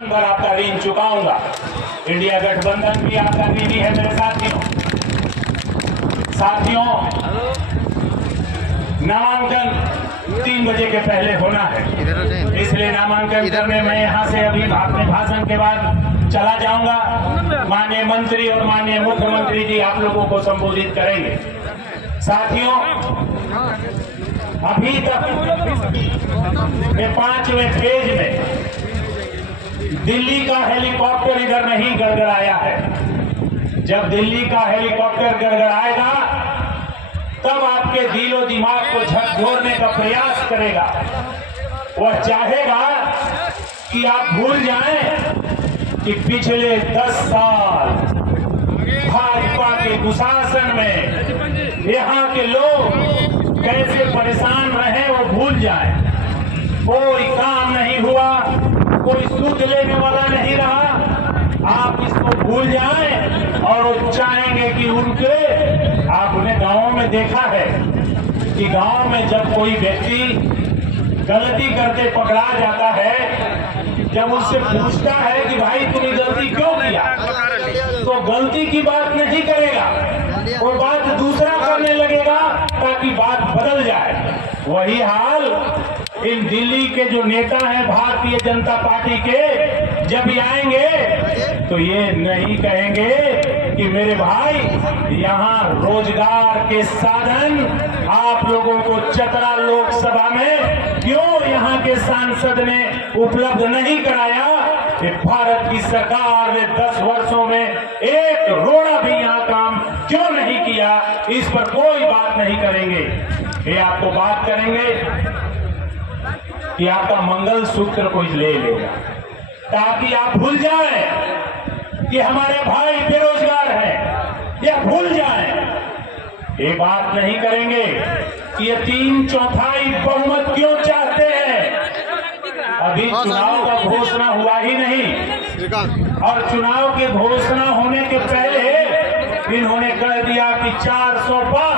पर आपका ऋण चुकाऊंगा। इंडिया गठबंधन भी आपका ऋणी है मेरे साथियों। नामांकन 3 बजे के पहले होना है, इसलिए नामांकन करने में यहाँ से अभी अपने भाषण के बाद चला जाऊंगा। माननीय मंत्री और माननीय मुख्यमंत्री जी आप लोगों को संबोधित करेंगे। साथियों, अभी तक के 5वें फेज में दिल्ली का हेलीकॉप्टर इधर नहीं गड़गड़ाया है। जब दिल्ली का हेलीकॉप्टर गड़गड़ाएगा तब आपके दिलो दिमाग को झकझोरने का प्रयास करेगा। वह चाहेगा कि आप भूल जाएं कि पिछले 10 साल भाजपा के कुशासन में यहाँ के लोग कैसे परेशान रहे वो भूल जाएं। कोई काम नहीं हुआ, कोई सूद लेने वाला नहीं रहा। आप इसको भूल जाएं और वो चाहेंगे कि आपने गांवों में देखा है कि गांव में जब कोई व्यक्ति गलती करते पकड़ा जाता है, जब उससे पूछता है कि भाई तूने गलती क्यों किया, तो गलती की बात नहीं करेगा, वो बात दूसरा करने लगेगा ताकि बात बदल जाए। वही हाल इन दिल्ली के जो नेता हैं भारतीय जनता पार्टी के, जब ये आएंगे तो ये नहीं कहेंगे कि मेरे भाई यहाँ रोजगार के साधन आप लोगों को चतरा लोकसभा में क्यों यहाँ के सांसद ने उपलब्ध नहीं कराया। कि भारत की सरकार ने 10 वर्षों में एक रोड़ा भी यहाँ काम क्यों नहीं किया, इस पर कोई बात नहीं करेंगे। ये आपको बात करेंगे कि आपका मंगल सूत्र कोई ले लेगा ताकि आप भूल जाएं कि हमारे भाई बेरोजगार हैं, या भूल जाएं। ये बात नहीं करेंगे कि ये 3/4 बहुमत क्यों चाहते हैं। अभी चुनाव का घोषणा हुआ ही नहीं, और चुनाव के घोषणा होने के पहले इन्होंने कह दिया कि 400 पर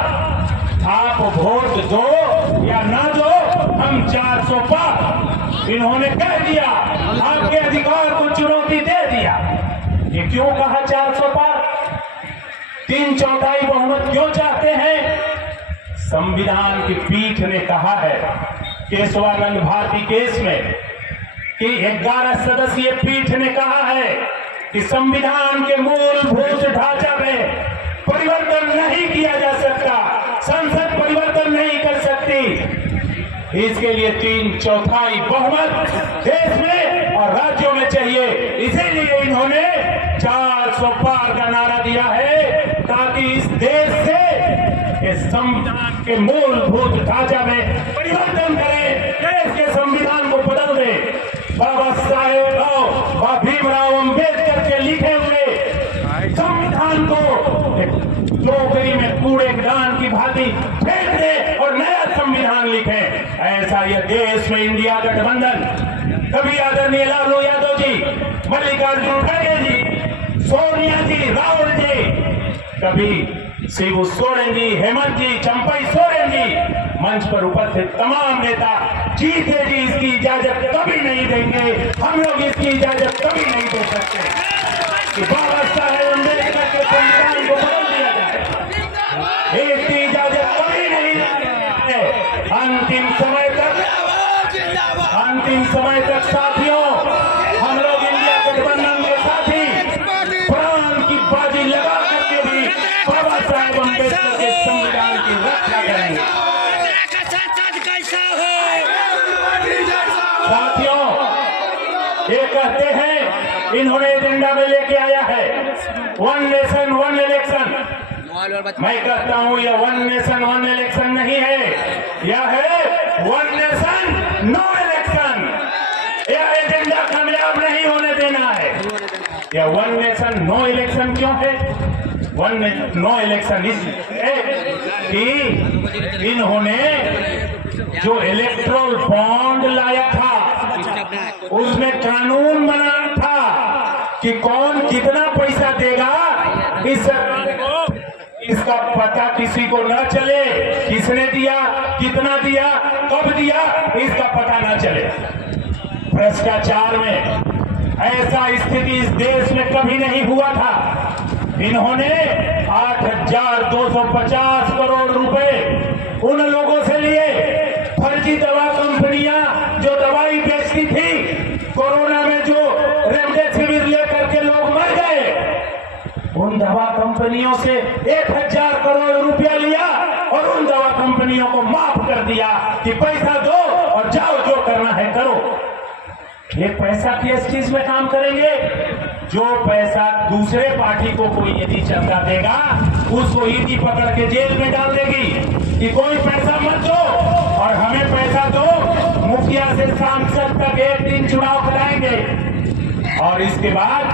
आप वोट दो या ना दो, हम 400 पर। इन्होंने कह दिया, आपके अधिकार को चुनौती दे दिया। ये क्यों कहा 400 पर? 3/4 बहुमत क्यों चाहते हैं? संविधान की पीठ ने कहा है केशवानंद भारती केस में कि 11 सदस्यीय पीठ ने कहा है कि संविधान के मूलभूत ढांचा में परिवर्तन नहीं किया जा सकता, संसद परिवर्तन नहीं कर सकती। इसके लिए 3/4 बहुमत देश में और राज्यों में चाहिए। इसीलिए इन्होंने 400 पार का नारा दिया है ताकि इस देश से इस संविधान के मूलभूत ढांचा में परिवर्तन करें, देश के संविधान को बदल दे। बाबा साहेब भीमराव अम्बेडकर के लिखे हुए संविधान को टोकरी में कूड़ेदान की भांति फेंक दे और नया संविधान लिखे। ऐसा यह देश में इंडिया गठबंधन, कभी आदरणीय लालू यादव जी, मल्लिकार्जुन खड़गे जी, सोनिया जी, राहुल जी, कभी शिबू सोरेन जी, हेमंत जी, चंपई सोरेन जी, मंच पर उपस्थित तमाम नेता जीते जी इसकी इजाजत कभी नहीं देंगे। हम लोग इसकी इजाजत कभी नहीं दे सकते कि बाबा साहेब अम्बेडकर के संविधान को बदल दिया जाए। इसकी इजाजत कभी नहीं देंगे। अंतिम समय तक साथियों, हम लोग इंडिया गठबंधन के साथी प्राण की बाजी लगा करके भी बाबा साहेब अम्बेडकर के संविधान की रक्षा करेंगे। साथियों, ये कहते हैं, इन्होंने एजेंडा में लेके आया है 1 नेशन 1 इलेक्शन। मैं कहता हूं यह 1 नेशन 1 इलेक्शन नहीं है, यह है 1 नेशन नो इलेक्शन। यह एजेंडा कामयाब नहीं होने देना है। यह 1 नेशन नो इलेक्शन क्यों है? 1 नेशन नो इलेक्शन इसलिए कि इन्होंने जो इलेक्ट्रोल बॉन्ड लाया था उसमें कानून बनाना था कि कौन कितना पैसा देगा, इस सरकार को इसका पता किसी को न चले, किसने दिया, कितना दिया, कब दिया, इसका पता न चले। भ्रष्टाचार में ऐसा स्थिति इस देश में कभी नहीं हुआ था। इन्होंने 8,250 करोड़ रुपए उन लोगों से लिए, फर्जी दवा कंपनियां जो दवाई बेचती थी, कोरोना में जो रेमडेसिविर लेकर के लोग मर गए, उन दवा कंपनियों से 1,000 करोड़ रुपया लिया और उन दवा कंपनियों को माफ कर दिया कि पैसा दो और जाओ, जो करना है करो। ये पैसा किस चीज में काम करेंगे? जो पैसा दूसरे पार्टी को कोई यदि चंदा देगा, उसको ईडी पकड़ के जेल में डाल देगी कि कोई पैसा मत दो और हमें पैसा दो, मुखिया से सांसद तक एक दिन चुनाव कराएंगे और इसके बाद